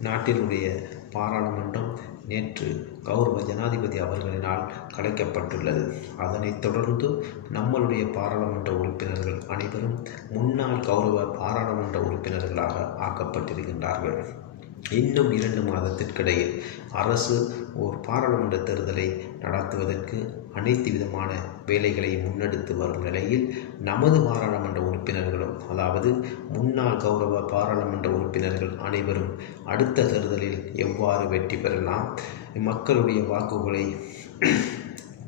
நாட்டினுடைய பாராளுமன்றம் நேற்று கௌரவ ஜனாதிபதி அவர்களினால் கலைக்கப்பட்டுள்ளது. அதனைத் தொடர்ந்து நம்மளுடைய பாராளுமன்ற உறுப்பினர்கள் அனைவரும் முன்னாள் கௌரவ பாராளுமன்ற உறுப்பினர்களாக ஆக்கப்பட்டிருக்கின்றார்கள். இன்னும் இரண்டு மாதத்திற்கிடையில் அரசு ஓர் பாராளுமன்ற தேர்தலை நடத்துவதற்கு அனைத்து விதமான வேலைகளை முன்னெடுத்து வரும் நிலையில் நமது பாராளுமன்ற உறுப்பினர்களும் அதாவது முன்னாள் கௌரவ பாராளுமன்ற உறுப்பினர்கள் அனைவரும் அடுத்த தேர்தலில் எவ்வாறு வெற்றி பெறலாம்? மக்களுடைய வாக்குகளை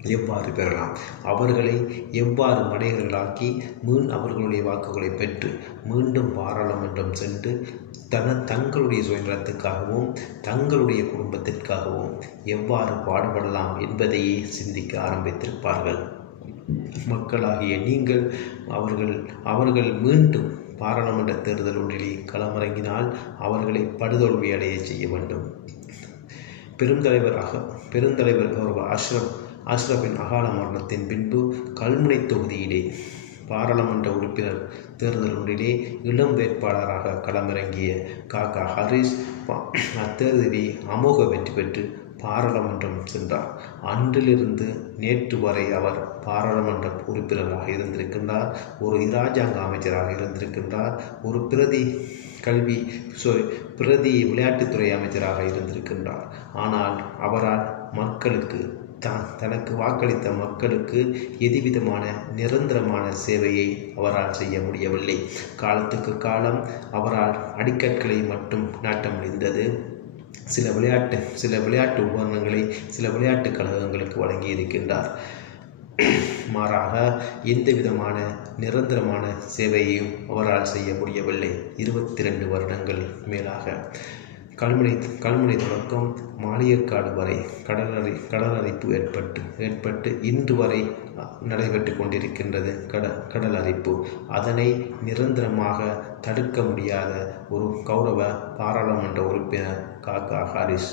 எவ்வாறு பெறலாம்? அவர்களை எவ்வாறு மடையர்களாக்கி மீன் அவர்களுடைய வாக்குகளை பெற்று மீண்டும் பாராளுமன்றம் சென்று தன தங்களுடைய சுயநலத்துக்காகவும் தங்களுடைய குடும்பத்திற்காகவும் எவ்வாறு பாடுபடலாம் என்பதையே சிந்திக்க ஆரம்பித்திருப்பார்கள். மக்களாகிய நீங்கள் அவர்கள் அவர்கள் மீண்டும் பாராளுமன்ற தேர்தல் ஒன்றிலே களமிறங்கினால் அவர்களை படுதோல்வி அடைய செய்ய வேண்டும். பெருந்தலைவராக பெருந்தலைவர் கௌரவ அஷ்ரப் அஸ்ரபின் அகால மரணத்தின் பின்பு கல்முனை தொகுதியிலே பாராளுமன்ற உறுப்பினர் தேர்தல் ஒன்றிலே இளம் வேட்பாளராக களமிறங்கிய காக்கா ஹரிஸ் அத்தேர்தலில் அமோக வெற்றி பெற்று பாராளுமன்றம் சென்றார். அன்றிலிருந்து நேற்று வரை அவர் பாராளுமன்ற உறுப்பினராக இருந்திருக்கின்றார் ஒரு இராஜாங்க அமைச்சராக இருந்திருக்கின்றார் ஒரு பிரதி கல்வி sorry, பிரதி விளையாட்டுத்துறை அமைச்சராக இருந்திருக்கின்றார். ஆனால் அவரால் மக்களுக்கு தான் தனக்கு வாக்களித்த மக்களுக்கு எதுவிதமான நிரந்தரமான சேவையை அவரால் செய்ய முடியவில்லை. காலத்துக்கு காலம் அவரால் அடிக்கற்களை மட்டும் நாட்ட முடிந்தது சில விளையாட்டு சில விளையாட்டு உபகரணங்களை சில விளையாட்டு கழகங்களுக்கு வழங்கி இருக்கின்றார் மாறாக எந்த விதமான நிரந்தரமான சேவையையும் அவரால் செய்ய முடியவில்லை. இருபத்தி ரெண்டு வருடங்கள் மேலாக. கல்முனை கல்முனை தொடக்கம் மாளிகைக்காடு வரை கடலரி கடலரிப்பு ஏற்பட்டு ஏற்பட்டு இன்று வரை நடைபெற்று கொண்டிருக்கின்றது கட கடல் அரிப்பு அதனை நிரந்தரமாக தடுக்க முடியாத ஒரு கௌரவ பாராளுமன்ற உறுப்பினர் காக்கா ஹாரிஸ்.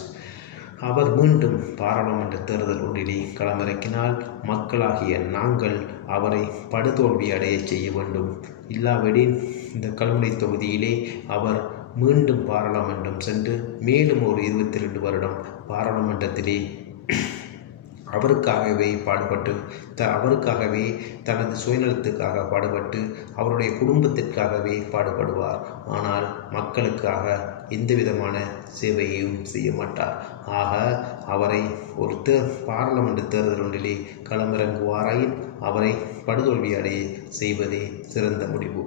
அவர் மீண்டும் பாராளுமன்ற தேர்தல் ஒன்றிலே களமிறக்கினால் மக்களாகிய நாங்கள் அவரை படுதோல்வி அடைய செய்ய வேண்டும். இல்லாவிடின் இந்த கல்முனை தொகுதியிலே அவர் மீண்டும் பாராளுமன்றம் சென்று மேலும் ஒரு இருபத்தி ரெண்டு வருடம் பாராளுமன்றத்திலே அவருக்காகவே பாடுபட்டு த அவருக்காகவே தனது சுயநலத்துக்காக பாடுபட்டு அவருடைய குடும்பத்திற்காகவே பாடுபடுவார். ஆனால் மக்களுக்காக எந்த விதமான சேவையையும் செய்ய மாட்டார். ஆக அவரை ஒரு தே பாராளுமன்ற தேர்தல் ஒன்றிலே களமிறங்குவாராயின் அவரை படுதோல்வி அடைய செய்வதே சிறந்த முடிவு.